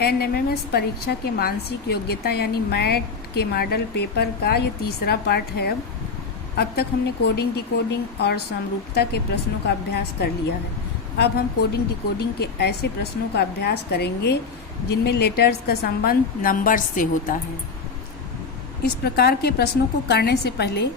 NMIMS परीक्षा के मानसिक योग्यता यानी मैट के मॉडल पेपर का ये तीसरा पार्ट है। अब तक हमने कोडिंग डिकोडिंग और समरूपता के प्रश्नों का अभ्यास कर लिया है। अब हम कोडिंग डिकोडिंग के ऐसे प्रश्नों का अभ्यास करेंगे जिनमें लेटर्स का संबंध नंबर्स से होता है। इस प्रकार के प्रश्नों को करने से पहले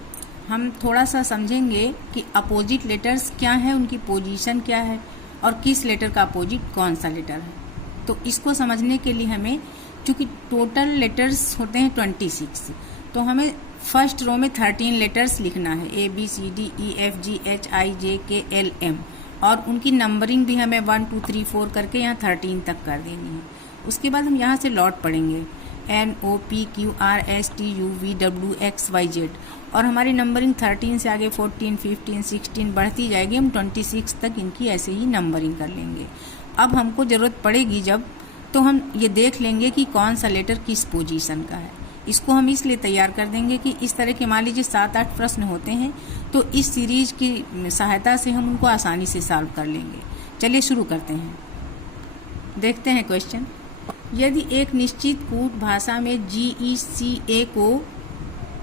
हम थोड़ा सा समझेंगे कि अपोजिट लेटर्स क्या हैं, उनकी पोजीशन क्या है और किस लेटर का अपोजिट कौन सा लेटर है। तो इसको समझने के लिए हमें, चूँकि टोटल लेटर्स होते हैं 26, तो हमें फर्स्ट रो में 13 लेटर्स लिखना है, ABCDEFGHIJKLM, और उनकी नंबरिंग भी हमें 1 2 3 4 करके यहाँ 13 तक कर देनी है। उसके बाद हम यहाँ से लौट पढ़ेंगे NOPQRSTUVWXYZ, और हमारी नंबरिंग 13 से आगे 14 15 16 बढ़ती जाएगी। हम 26 तक इनकी ऐसे ही नंबरिंग कर लेंगे। अब हमको ज़रूरत पड़ेगी जब, तो हम ये देख लेंगे कि कौन सा लेटर किस पोजीशन का है। इसको हम इसलिए तैयार कर देंगे कि इस तरह के मान लीजिए 7-8 प्रश्न होते हैं, तो इस सीरीज की सहायता से हम उनको आसानी से सॉल्व कर लेंगे। चलिए शुरू करते हैं। देखते हैं क्वेश्चन। यदि एक निश्चित कूट भाषा में GECA को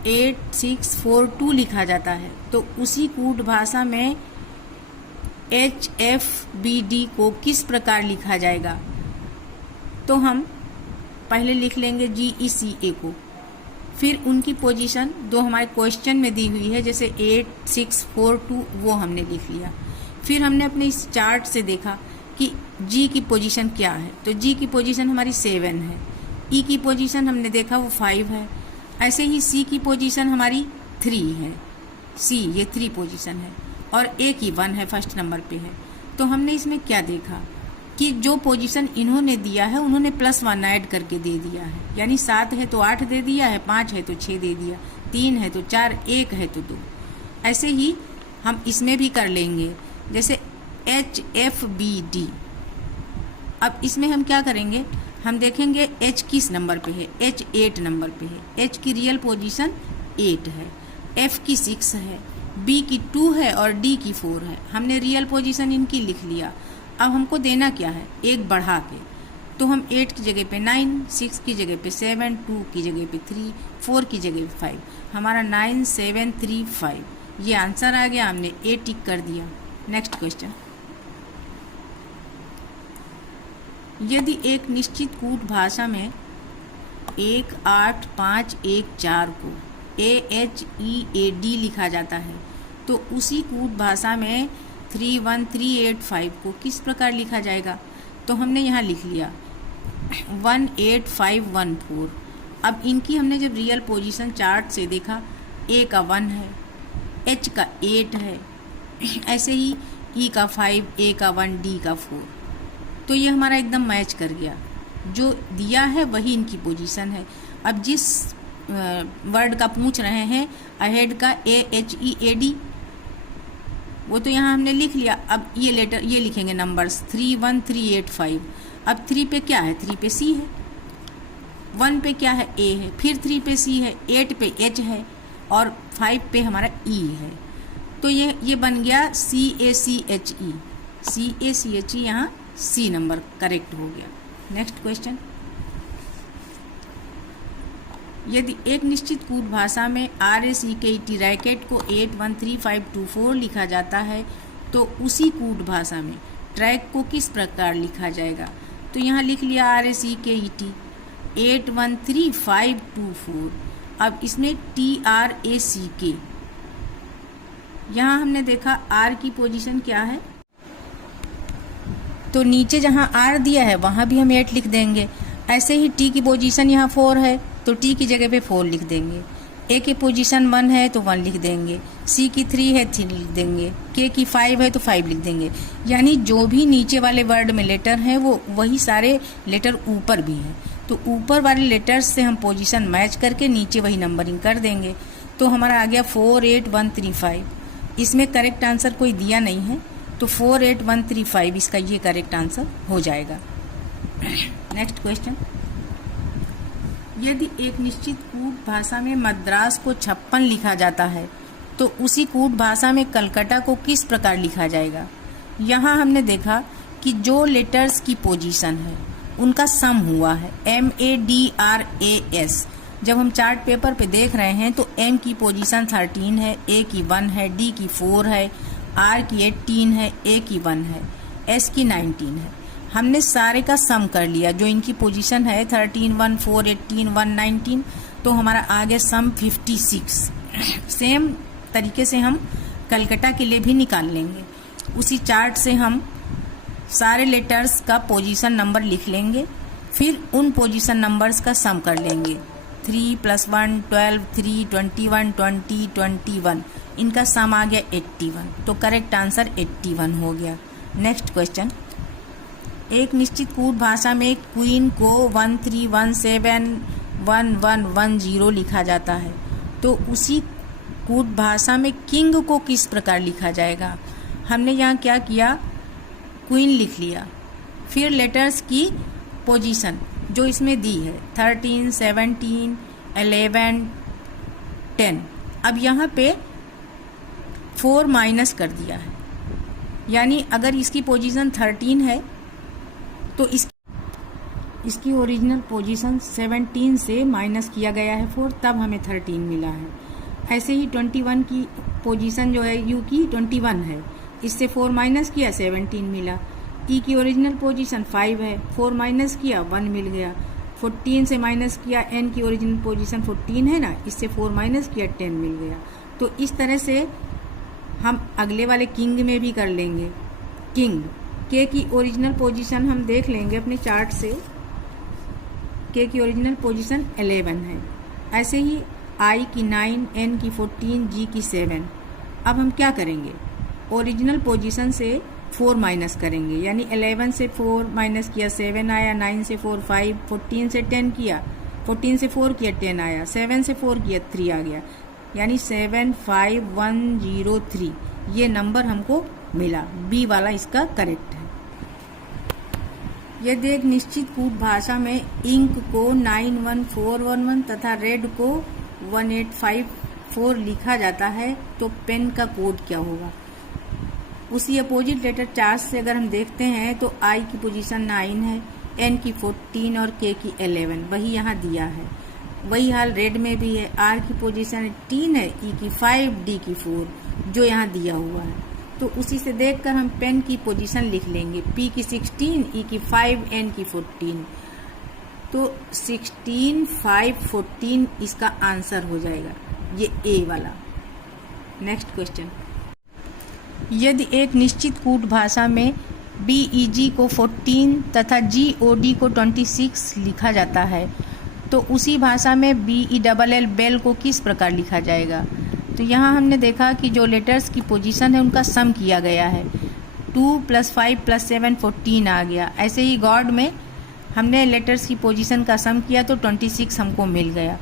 8642 लिखा जाता है, तो उसी कूट भाषा में HFBD को किस प्रकार लिखा जाएगा। तो हम पहले लिख लेंगे GECA को, फिर उनकी पोजीशन जो हमारे क्वेश्चन में दी हुई है, जैसे 8642, वो हमने लिख लिया। फिर हमने अपने इस चार्ट से देखा कि G की पोजीशन क्या है, तो G की पोजीशन हमारी 7 है, E की पोजीशन हमने देखा वो 5 है, ऐसे ही C की पोजीशन हमारी 3 है, C ये 3 पोजीशन है, और A की 1 है, फर्स्ट नंबर पे है। तो हमने इसमें क्या देखा कि जो पोजीशन इन्होंने दिया है उन्होंने +1 ऐड करके दे दिया है, यानी 7 है तो 8 दे दिया है, 5 है तो 6 दे दिया, 3 है तो 4, 1 है तो 2। ऐसे ही हम इसमें भी कर लेंगे, जैसे HFBD। अब इसमें हम क्या करेंगे, हम देखेंगे H किस नंबर पे है, H 8 नंबर पे है, H की रियल पोजीशन 8 है, F की 6 है, B की 2 है और D की 4 है। हमने रियल पोजीशन इनकी लिख लिया। अब हमको देना क्या है, एक बढ़ा के, तो हम 8 की जगह पे 9, 6 की जगह पे 7, 2 की जगह पे 3, 4 की जगह पे 5, हमारा 9 7 3 5 ये आंसर आ गया। हमने A टिक कर दिया। Next question. यदि एक निश्चित कूट भाषा में 18514 को AHEAD लिखा जाता है, तो उसी कूट भाषा में 31385 को किस प्रकार लिखा जाएगा। तो हमने यहाँ लिख लिया 18514। अब इनकी हमने जब रियल पोजीशन चार्ट से देखा, A का 1 है, H का 8 है, ऐसे ही E का 5, A का 1, D का 4। तो ये हमारा एकदम मैच कर गया, जो दिया है वही इनकी पोजीशन है। अब जिस वर्ड का पूछ रहे हैं अहेड का AHEAD, वो तो यहाँ हमने लिख लिया। अब ये लेटर ये लिखेंगे नंबर्स 31385। अब 3 पे क्या है, 3 पे C है, 1 पे क्या है, A है, फिर 3 पे C है, 8 पे H है और 5 पे हमारा E है। तो ये बन गया CACHE, CACHE यहाँ C नंबर करेक्ट हो गया। Next question. यदि एक निश्चित कूट भाषा में RACKET रैकेट को 813524 लिखा जाता है, तो उसी कूट भाषा में ट्रैक को किस प्रकार लिखा जाएगा। तो यहाँ लिख लिया RACKET 813524। अब इसमें TRACK, यहाँ हमने देखा R की पोजीशन क्या है, तो नीचे जहाँ R दिया है वहाँ भी हम 8 लिख देंगे। ऐसे ही T की पोजीशन यहाँ 4 है, तो T की जगह पे 4 लिख देंगे। A की पोजीशन 1 है तो 1 लिख देंगे, C की 3 है 3 लिख देंगे, K की 5 है तो 5 लिख देंगे। यानी जो भी नीचे वाले वर्ड में लेटर हैं वो वही सारे लेटर ऊपर भी हैं, तो ऊपर वाले लेटर्स से हम पोजीशन मैच करके नीचे वही नंबरिंग कर देंगे। तो हमारा आ गया 48135। इसमें करेक्ट आंसर कोई दिया नहीं है, तो 48135 इसका ये करेक्ट आंसर हो जाएगा। Next question. यदि एक निश्चित कूट भाषा में मद्रास को 56 लिखा जाता है, तो उसी कूट भाषा में कलकत्ता को किस प्रकार लिखा जाएगा। यहाँ हमने देखा कि जो लेटर्स की पोजीशन है उनका सम हुआ है, MADRAS। जब हम चार्ट पेपर पे देख रहे हैं तो M की पोजीशन 13 है, A की 1 है, D की 4 है, R की 18 है, A की 1 है, S की 19 है। हमने सारे का सम कर लिया, जो इनकी पोजीशन है 13, 1, 4, 18, 1, 19, तो हमारा आ गया सम 56। सेम तरीके से हम कलकत्ता के लिए भी निकाल लेंगे। उसी चार्ट से हम सारे लेटर्स का पोजीशन नंबर लिख लेंगे, फिर उन पोजीशन नंबर्स का सम कर लेंगे। 3 + 1 12, 3 21, 20 21, इनका सम आ गया 81, तो करेक्ट आंसर 81 हो गया। नेक्स्ट क्वेश्चन, एक निश्चित कूट भाषा में क्वीन को 13171110 लिखा जाता है, तो उसी कूट भाषा में किंग को किस प्रकार लिखा जाएगा। हमने यहाँ क्या किया, क्वीन लिख लिया, फिर लेटर्स की पोजीशन जो इसमें दी है 13, 17, 11, 10। अब यहाँ पे 4 माइनस कर दिया है, यानी अगर इसकी पोजीशन 13 है तो इसकी ओरिजिनल पोजीशन 17 से माइनस किया गया है 4, तब हमें 13 मिला है। ऐसे ही 21 की पोजीशन जो है यू की 21 है, इससे 4 माइनस किया 17 मिला। ई की ओरिजिनल पोजीशन 5 है, 4 माइनस किया 1 मिल गया। 14 से माइनस किया, एन की ओरिजिनल पोजीशन 14 है ना, इससे 4 माइनस किया 10 मिल गया। तो इस तरह से हम अगले वाले किंग में भी कर लेंगे। किंग के की ओरिजिनल पोजीशन हम देख लेंगे अपने चार्ट से, के की ओरिजिनल पोजीशन 11 है। ऐसे ही आई की 9, एन की 14, जी की 7। अब हम क्या करेंगे, ओरिजिनल पोजीशन से 4 माइनस करेंगे, यानी 11 से 4 माइनस किया 7 आया, 9 से 4 5, 14 से 10 किया, 14 से 4 किया 10 आया, 7 से 4 किया 3 आ गया, यानी 75103 ये नंबर हमको मिला। बी वाला इसका करेक्ट है। यदि एक निश्चित कूट भाषा में इंक को 91411 तथा रेड को 1854 लिखा जाता है, तो पेन का कोड क्या होगा। उसी अपोजिट लेटर चार्ट से अगर हम देखते हैं तो आई की पोजीशन 9 है, एन की 14 और के की 11, वही यहाँ दिया है। वही हाल रेड में भी है, आर की पोजीशन 18 है, ई की 5, डी की 4, जो यहाँ दिया हुआ है। तो उसी से देखकर हम पेन की पोजीशन लिख लेंगे, पी की 16, ई की 5, एन की 14, तो 16, 5, 14 इसका आंसर हो जाएगा, ये ए वाला। नेक्स्ट क्वेश्चन, यदि एक निश्चित कूट भाषा में BEG को 14 तथा GOD को 26 लिखा जाता है, तो उसी भाषा में BELL बेल को किस प्रकार लिखा जाएगा। तो यहाँ हमने देखा कि जो लेटर्स की पोजीशन है उनका सम किया गया है, 2 + 5 + 7 14 आ गया। ऐसे ही गॉड में हमने लेटर्स की पोजीशन का सम किया तो 26 हमको मिल गया।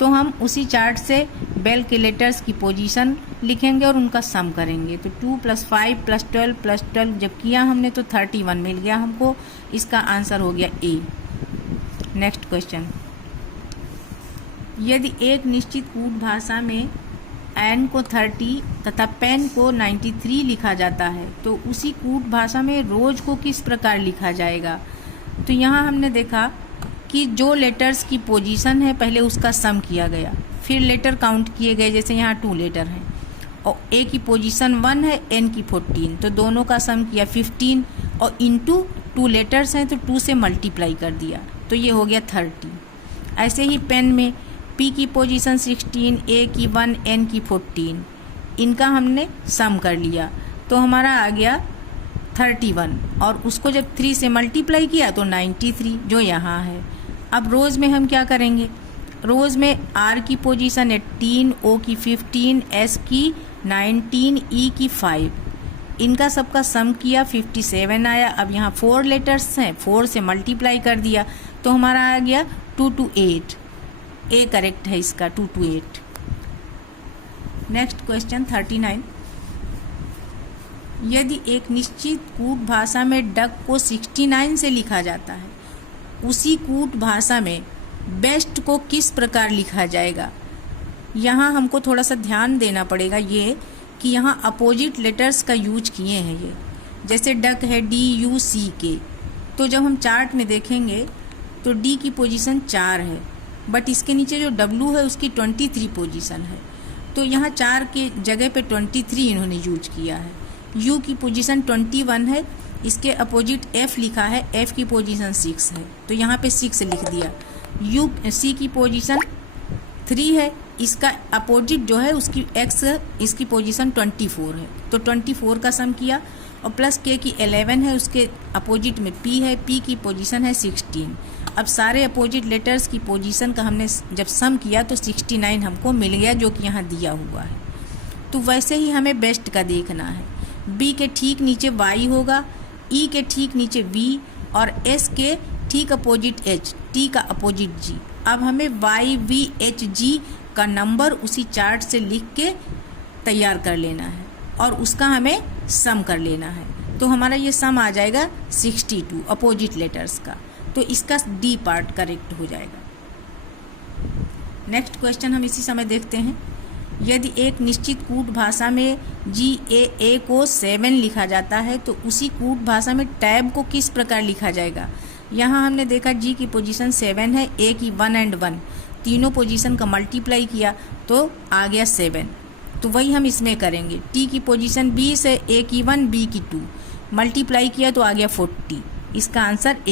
तो हम उसी चार्ट से बेल के लेटर्स की पोजीशन लिखेंगे और उनका सम करेंगे। तो 2 + 5 + 12 + 12 जब किया हमने तो 31 मिल गया हमको, इसका आंसर हो गया ए। नेक्स्ट क्वेश्चन, यदि एक निश्चित कूट भाषा में एन को 30 तथा पेन को 93 लिखा जाता है, तो उसी कूट भाषा में रोज को किस प्रकार लिखा जाएगा। तो यहाँ हमने देखा कि जो लेटर्स की पोजीशन है पहले उसका सम किया गया, फिर लेटर काउंट किए गए, जैसे यहाँ 2 लेटर हैं और ए की पोजीशन 1 है, एन की 14, तो दोनों का सम किया 15 और इनटू 2 लेटर्स हैं तो 2 से मल्टीप्लाई कर दिया, तो ये हो गया 30। ऐसे ही पेन में पी की पोजीशन 16, ए की 1, एन की 14, इनका हमने सम कर लिया तो हमारा आ गया 31 और उसको जब 3 से मल्टीप्लाई किया तो 93 जो यहाँ है। अब रोज़ में हम क्या करेंगे, रोज़ में आर की पोजीशन 18, ओ की 15, एस की 19, ई की 5, इनका सबका सम किया 57 आया। अब यहाँ 4 लेटर्स हैं, 4 से मल्टीप्लाई कर दिया तो हमारा आ गया 228, ए करेक्ट है इसका 228। नेक्स्ट क्वेश्चन 39, यदि एक निश्चित कूट भाषा में डक को 69 से लिखा जाता है, उसी कूट भाषा में बेस्ट को किस प्रकार लिखा जाएगा। यहाँ हमको थोड़ा सा ध्यान देना पड़ेगा ये कि यहाँ अपोजिट लेटर्स का यूज किए हैं ये, जैसे डक है DUCK, तो जब हम चार्ट में देखेंगे तो डी की पोजीशन 4 है, बट इसके नीचे जो डब्ल्यू है उसकी 23 पोजीशन है। तो यहाँ 4 के जगह पे 23 इन्होंने यूज किया है। यू की पोजीशन 21 है, इसके अपोजिट एफ लिखा है, एफ की पोजीशन 6 है, तो यहाँ पे 6 लिख दिया। यू सी की पोजीशन 3 है, इसका अपोजिट जो है उसकी एक्स, इसकी पोजीशन 24 है, तो 24 का सम किया। और प्लस के की 11 है, उसके अपोजिट में पी है, पी की पोजीशन है 16। अब सारे अपोजिट लेटर्स की पोजीशन का हमने जब सम किया तो 69 हमको मिल गया, जो कि यहाँ दिया हुआ है। तो वैसे ही हमें बेस्ट का देखना है। बी के ठीक नीचे वाई होगा, ई के ठीक नीचे वी और एस के ठीक अपोजिट एच, टी का अपोजिट जी। अब हमें वाई वी एच जी का नंबर उसी चार्ट से लिख के तैयार कर लेना है और उसका हमें सम कर लेना है। तो हमारा ये सम आ जाएगा 62 अपोजिट लेटर्स का, तो इसका डी पार्ट करेक्ट हो जाएगा। नेक्स्ट क्वेश्चन हम इसी समय देखते हैं। यदि एक निश्चित कूट भाषा में GAA को 7 लिखा जाता है तो उसी कूट भाषा में टैब को किस प्रकार लिखा जाएगा। यहाँ हमने देखा जी की पोजीशन 7 है, ए की 1 और 1 तीनों पोजीशन का मल्टीप्लाई किया तो आ गया 7। तो वही हम इसमें करेंगे। टी की पोजीशन 20 है, ए की 1 बी की 2 मल्टीप्लाई किया तो आ गया 40। इसका आंसर ए